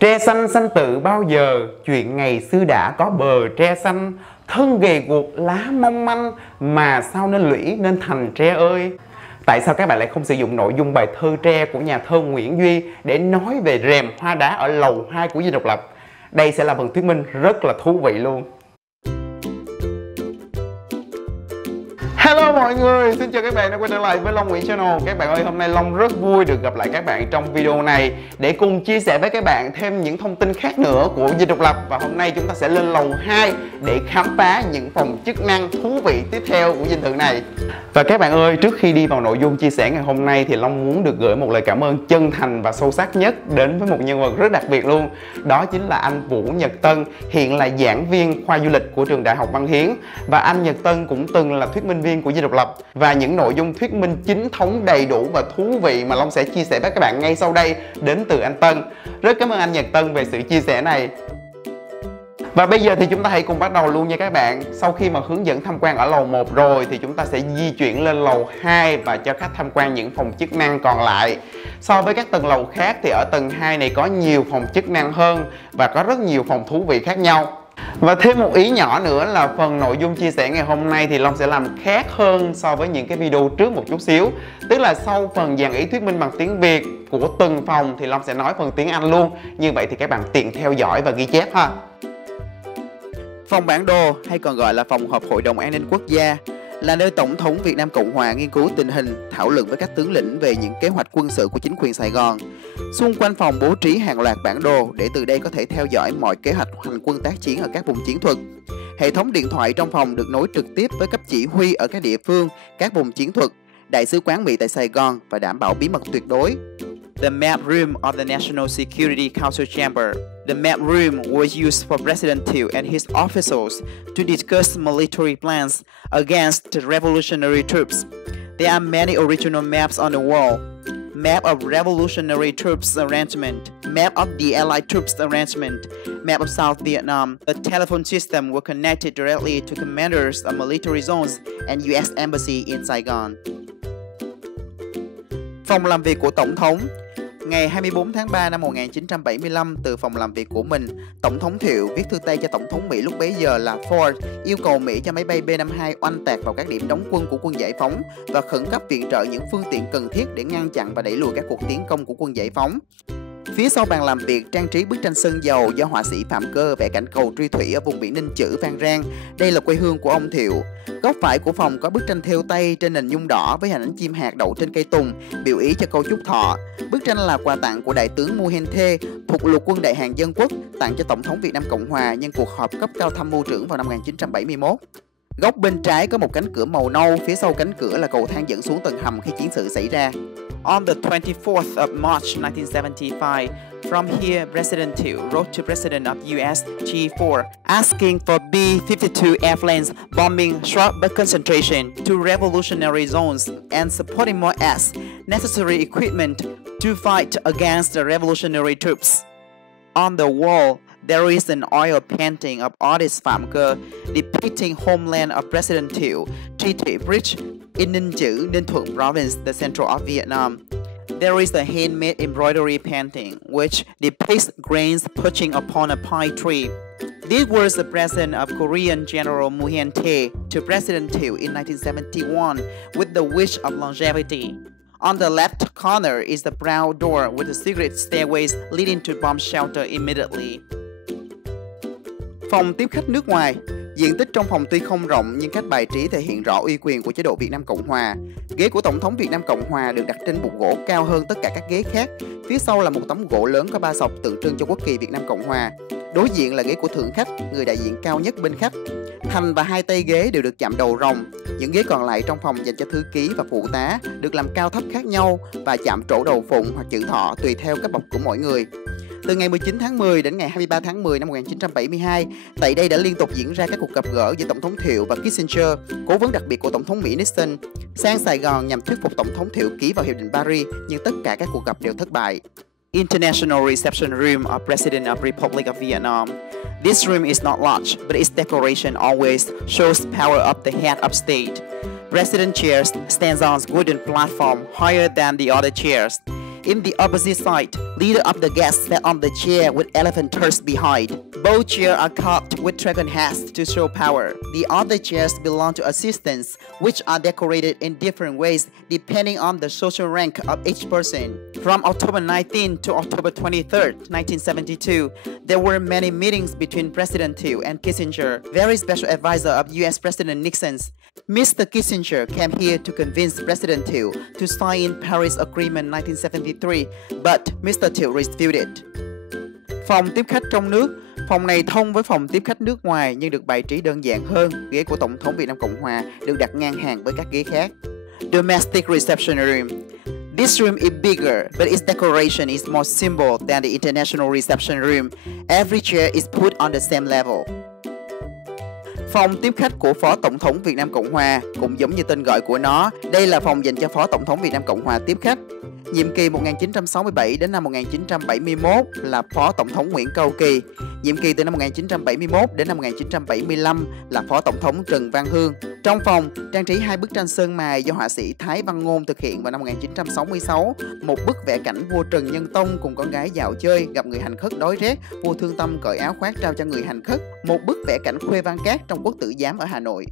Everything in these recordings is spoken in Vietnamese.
Tre xanh xanh tự bao giờ, chuyện ngày xưa đã có bờ tre xanh. Thân gầy guộc lá mong manh, mà sao nên lũy nên thành tre ơi. Tại sao các bạn lại không sử dụng nội dung bài thơ Tre của nhà thơ Nguyễn Duy để nói về rèm hoa đá ở lầu 2 của Dinh Độc Lập? Đây sẽ là phần thuyết minh rất là thú vị luôn. Hello mọi người, xin chào các bạn đã quay trở lại với Long Nguyễn Channel. Các bạn ơi, hôm nay Long rất vui được gặp lại các bạn trong video này để cùng chia sẻ với các bạn thêm những thông tin khác nữa của Dinh Độc Lập. Và hôm nay chúng ta sẽ lên lầu 2 để khám phá những phòng chức năng thú vị tiếp theo của dinh thự này. Và các bạn ơi, trước khi đi vào nội dung chia sẻ ngày hôm nay thì Long muốn được gửi một lời cảm ơn chân thành và sâu sắc nhất đến với một nhân vật rất đặc biệt luôn. Đó chính là anh Vũ Nhật Tân, hiện là giảng viên khoa du lịch của trường Đại học Văn Hiến. Và anh Nhật Tân cũng từng là thuyết minh viên của Dinh Độc Lập. Và những nội dung thuyết minh chính thống, đầy đủ và thú vị mà Long sẽ chia sẻ với các bạn ngay sau đây đến từ anh Tân. Rất cảm ơn anh Nhật Tân về sự chia sẻ này. Và bây giờ thì chúng ta hãy cùng bắt đầu luôn nha các bạn. Sau khi mà hướng dẫn tham quan ở lầu 1 rồi thì chúng ta sẽ di chuyển lên lầu 2 và cho khách tham quan những phòng chức năng còn lại. So với các tầng lầu khác thì ở tầng 2 này có nhiều phòng chức năng hơn và có rất nhiều phòng thú vị khác nhau. Và thêm một ý nhỏ nữa là phần nội dung chia sẻ ngày hôm nay thì Long sẽ làm khác hơn so với những cái video trước một chút xíu. Tức là sau phần dàn ý thuyết minh bằng tiếng Việt của từng phòng thì Long sẽ nói phần tiếng Anh luôn. Như vậy thì các bạn tiện theo dõi và ghi chép ha. Phòng bản đồ hay còn gọi là phòng họp Hội đồng An ninh Quốc gia là nơi Tổng thống Việt Nam Cộng Hòa nghiên cứu tình hình, thảo luận với các tướng lĩnh về những kế hoạch quân sự của chính quyền Sài Gòn. Xung quanh phòng bố trí hàng loạt bản đồ để từ đây có thể theo dõi mọi kế hoạch hành quân tác chiến ở các vùng chiến thuật. Hệ thống điện thoại trong phòng được nối trực tiếp với cấp chỉ huy ở các địa phương, các vùng chiến thuật, Đại sứ quán Mỹ tại Sài Gòn và đảm bảo bí mật tuyệt đối. The Map Room of the National Security Council Chamber. The Map Room was used for President Thiệu and his officials to discuss military plans against the revolutionary troops. There are many original maps on the wall. Map of revolutionary troops arrangement, map of the Allied troops arrangement, map of South Vietnam. The telephone system were connected directly to commanders of military zones and U.S. Embassy in Saigon. Phòng làm việc của Tổng thống. Ngày 24 tháng 3 năm 1975, từ phòng làm việc của mình, Tổng thống Thiệu viết thư tay cho Tổng thống Mỹ lúc bấy giờ là Ford yêu cầu Mỹ cho máy bay B-52 oanh tạc vào các điểm đóng quân của quân giải phóng và khẩn cấp viện trợ những phương tiện cần thiết để ngăn chặn và đẩy lùi các cuộc tiến công của quân giải phóng. Phía sau bàn làm việc trang trí bức tranh sơn dầu do họa sĩ Phạm Cơ vẽ cảnh cầu Tri Thủy ở vùng biển Ninh Chữ, Phan Rang. Đây là quê hương của ông Thiệu. Góc phải của phòng có bức tranh thêu tay trên nền nhung đỏ với hình ảnh chim hạt đậu trên cây tùng, biểu ý cho câu chúc thọ. Bức tranh là quà tặng của Đại tướng Nguyen Thê thuộc Lục quân Đại Hàn Dân Quốc tặng cho Tổng thống Việt Nam Cộng Hòa nhân cuộc họp cấp cao tham mưu trưởng vào năm 1971. Góc bên trái có một cánh cửa màu nâu, phía sau cánh cửa là cầu thang dẫn xuống tầng hầm khi chiến sự xảy ra. On the 24th of March 1975, from here, President Thiệu wrote to President of US G4 asking for B-52 airplanes bombing short but concentration to revolutionary zones and supporting more as necessary equipment to fight against the revolutionary troops. On the wall, there is an oil painting of artist Phạm Cơ depicting homeland of President Thiệu, Tri Thủy Bridge in Ninh Chữ, Ninh Thuận Province, the central of Vietnam. There is a handmade embroidery painting which depicts grains perching upon a pine tree. This was the present of Korean General Nguyen Thê to President Thiệu in 1971 with the wish of longevity. On the left corner is the brown door with the secret stairways leading to bomb shelter immediately. Phòng tiếp khách nước ngoài. Diện tích trong phòng tuy không rộng nhưng cách bài trí thể hiện rõ uy quyền của chế độ Việt Nam Cộng Hòa. Ghế của Tổng thống Việt Nam Cộng Hòa được đặt trên bục gỗ cao hơn tất cả các ghế khác. Phía sau là một tấm gỗ lớn có 3 sọc tượng trưng cho quốc kỳ Việt Nam Cộng Hòa. Đối diện là ghế của thượng khách, người đại diện cao nhất bên khách. Thành và hai tay ghế đều được chạm đầu rồng. Những ghế còn lại trong phòng dành cho thư ký và phụ tá được làm cao thấp khác nhau và chạm trổ đầu phụng hoặc chữ thọ tùy theo cấp bậc của mỗi người. Từ ngày 19 tháng 10 đến ngày 23 tháng 10 năm 1972, tại đây đã liên tục diễn ra các cuộc gặp gỡ giữa Tổng thống Thiệu và Kissinger, cố vấn đặc biệt của Tổng thống Mỹ Nixon, sang Sài Gòn nhằm thuyết phục Tổng thống Thiệu ký vào Hiệp định Paris, nhưng tất cả các cuộc gặp đều thất bại. International Reception Room of President of Republic of Vietnam. This room is not large, but its decoration always shows power of the head of state. President chairs stands on wooden platform higher than the other chairs. In the opposite side, leader of the guests sat on the chair with elephant tusk behind. Both chairs are carved with dragon heads to show power. The other chairs belong to assistants, which are decorated in different ways depending on the social rank of each person. From October 19 to October 23, 1972, there were many meetings between President Thiệu and Kissinger, very special advisor of US President Nixon. Mr. Kissinger came here to convince President Thiệu to sign in Paris Agreement 1973, but Mr. Thiệu refused it. Phòng tiếp khách trong nước. Phòng này thông với phòng tiếp khách nước ngoài nhưng được bài trí đơn giản hơn. Ghế của Tổng thống Việt Nam Cộng Hòa được đặt ngang hàng với các ghế khác. Domestic reception room. This room is bigger, but its decoration is more simple than the international reception room. Every chair is put on the same level. Phòng tiếp khách của Phó Tổng thống Việt Nam Cộng Hòa cũng giống như tên gọi của nó. Đây là phòng dành cho Phó Tổng thống Việt Nam Cộng Hòa tiếp khách. Nhiệm kỳ 1967 đến năm 1971 là Phó Tổng thống Nguyễn Cao Kỳ. Nhiệm kỳ từ năm 1971 đến năm 1975 là Phó Tổng thống Trần Văn Hương. Trong phòng, trang trí 2 bức tranh sơn mài do họa sĩ Thái Văn Ngôn thực hiện vào năm 1966. Một bức vẽ cảnh vua Trần Nhân Tông cùng con gái dạo chơi, gặp người hành khất đói rét, vua thương tâm cởi áo khoác trao cho người hành khất. Một bức vẽ cảnh Khuê Văn Các trong Quốc Tử Giám ở Hà Nội.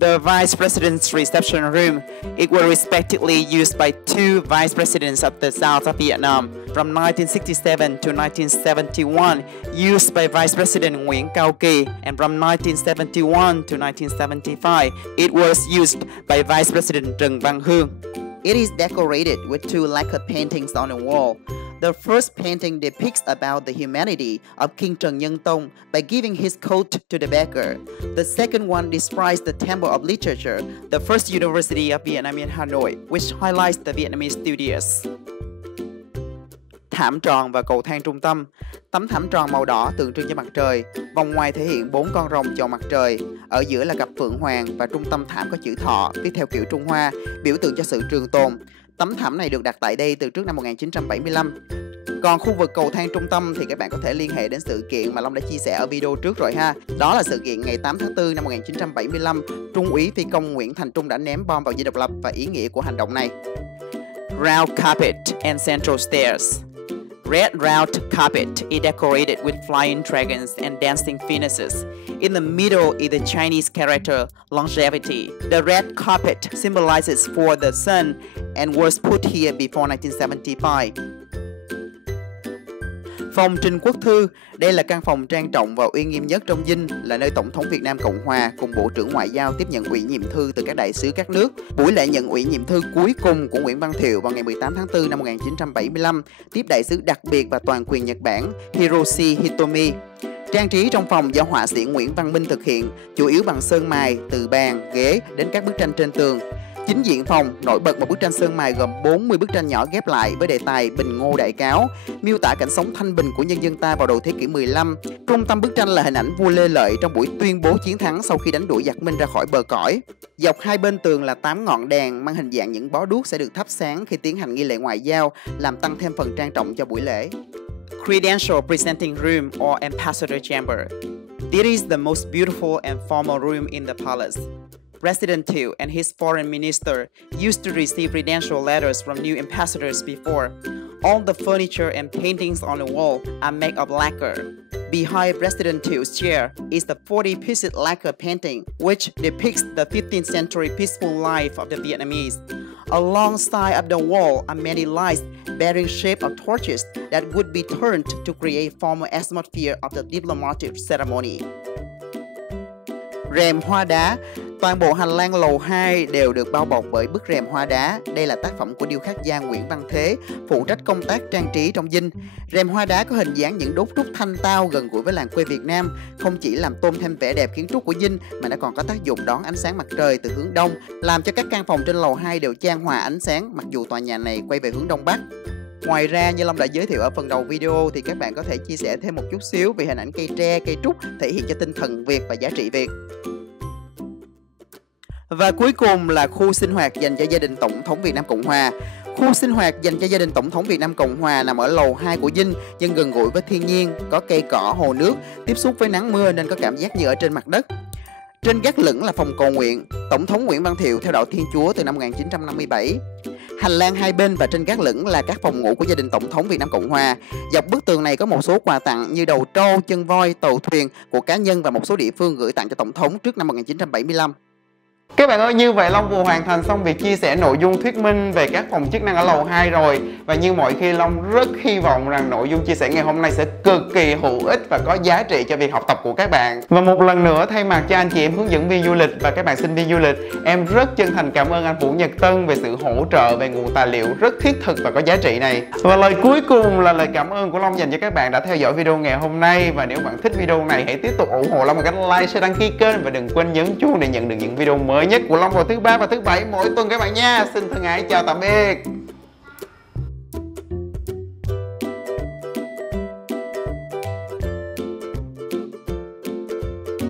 The Vice President's Reception Room. It was respectively used by two Vice Presidents of the South of Vietnam from 1967 to 1971, used by Vice President Nguyễn Cao Kỳ, and from 1971 to 1975, it was used by Vice President Trần Văn Hương. It is decorated with two lacquer paintings on the wall. The first painting depicts about the humanity of King Trần Nhân Tông by giving his coat to the beggar. The second one describes the Temple of Literature, the first university of Vietnam in Hanoi, which highlights the Vietnamese studios. Thảm tròn và cầu thang trung tâm. Tấm thảm tròn màu đỏ tượng trưng cho mặt trời. Vòng ngoài thể hiện 4 con rồng chào mặt trời. Ở giữa là cặp phượng hoàng và trung tâm thảm có chữ thọ viết theo kiểu Trung Hoa, biểu tượng cho sự trường tồn. Tấm thảm này được đặt tại đây từ trước năm 1975. Còn khu vực cầu thang trung tâm thì các bạn có thể liên hệ đến sự kiện mà Long đã chia sẻ ở video trước rồi ha. Đó là sự kiện ngày 8 tháng 4 năm 1975, Trung úy phi công Nguyễn Thành Trung đã ném bom vào Dinh Độc Lập và ý nghĩa của hành động này. Round carpet and central stairs. Red round carpet is decorated with flying dragons and dancing phoenixes. In the middle is the Chinese character longevity. The red carpet symbolizes for the sun and was put here before 1975. Phòng Trình Quốc Thư. Đây là căn phòng trang trọng và uy nghiêm nhất trong dinh, là nơi Tổng thống Việt Nam Cộng Hòa cùng Bộ trưởng Ngoại giao tiếp nhận ủy nhiệm thư từ các đại sứ các nước. Buổi lễ nhận ủy nhiệm thư cuối cùng của Nguyễn Văn Thiệu vào ngày 18 tháng 4 năm 1975 tiếp đại sứ đặc biệt và toàn quyền Nhật Bản Hiroshi Hitomi. Trang trí trong phòng do họa sĩ Nguyễn Văn Minh thực hiện, chủ yếu bằng sơn mài từ bàn, ghế đến các bức tranh trên tường. Chính diện phòng nổi bật một bức tranh sơn mài gồm 40 bức tranh nhỏ ghép lại với đề tài Bình Ngô Đại Cáo, miêu tả cảnh sống thanh bình của nhân dân ta vào đầu thế kỷ 15. Trung tâm bức tranh là hình ảnh vua Lê Lợi trong buổi tuyên bố chiến thắng sau khi đánh đuổi giặc Minh ra khỏi bờ cõi. Dọc hai bên tường là 8 ngọn đèn mang hình dạng những bó đuốc sẽ được thắp sáng khi tiến hành nghi lễ ngoại giao, làm tăng thêm phần trang trọng cho buổi lễ. Credential Presenting Room or Ambassador Chamber. This is the most beautiful and formal room in the palace. President Thiệu and his foreign minister used to receive credential letters from new ambassadors before. All the furniture and paintings on the wall are made of lacquer. Behind President Thiệu chair is the 40-piece lacquer painting, which depicts the 15th century peaceful life of the Vietnamese. Alongside of the wall are many lights bearing shape of torches that would be turned to create formal atmosphere of the diplomatic ceremony. Rèm hoa đá. Toàn bộ hành lang lầu 2 đều được bao bọc bởi bức rèm hoa đá. Đây là tác phẩm của điêu khắc gia Nguyễn Văn Thế, phụ trách công tác trang trí trong dinh. Rèm hoa đá có hình dáng những đốt trúc thanh tao gần gũi với làng quê Việt Nam, không chỉ làm tôn thêm vẻ đẹp kiến trúc của dinh mà nó còn có tác dụng đón ánh sáng mặt trời từ hướng đông, làm cho các căn phòng trên lầu 2 đều chan hòa ánh sáng, mặc dù tòa nhà này quay về hướng đông bắc. Ngoài ra, như Long đã giới thiệu ở phần đầu video thì các bạn có thể chia sẻ thêm một chút xíu về hình ảnh cây tre, cây trúc thể hiện cho tinh thần Việt và giá trị Việt. Và cuối cùng là khu sinh hoạt dành cho gia đình Tổng thống Việt Nam Cộng Hòa. Khu sinh hoạt dành cho gia đình Tổng thống Việt Nam Cộng Hòa nằm ở lầu 2 của dinh, nhưng gần gũi với thiên nhiên, có cây cỏ, hồ nước, tiếp xúc với nắng mưa nên có cảm giác như ở trên mặt đất. Trên gác lửng là phòng cầu nguyện. Tổng thống Nguyễn Văn Thiệu theo đạo Thiên Chúa từ năm 1957. Hành lang hai bên và trên gác lửng là các phòng ngủ của gia đình Tổng thống Việt Nam Cộng Hòa. Dọc bức tường này có một số quà tặng như đầu trâu, chân voi, tàu thuyền của cá nhân và một số địa phương gửi tặng cho Tổng thống trước năm 1975. Các bạn ơi, như vậy Long vừa hoàn thành xong việc chia sẻ nội dung thuyết minh về các phòng chức năng ở lầu 2 rồi. Và như mọi khi, Long rất hy vọng rằng nội dung chia sẻ ngày hôm nay sẽ cực kỳ hữu ích và có giá trị cho việc học tập của các bạn. Và một lần nữa, thay mặt cho anh chị em hướng dẫn viên du lịch và các bạn sinh viên du lịch, em rất chân thành cảm ơn anh Vũ Nhật Tân về sự hỗ trợ về nguồn tài liệu rất thiết thực và có giá trị này. Và lời cuối cùng là lời cảm ơn của Long dành cho các bạn đã theo dõi video ngày hôm nay. Và nếu bạn thích video này, hãy tiếp tục ủng hộ Long bằng cách like, share, đăng ký kênh và đừng quên nhấn chuông để nhận được những video mới nhất của Long vào thứ 3 và thứ 7 mỗi tuần các bạn nha. Xin thân ái chào tạm biệt.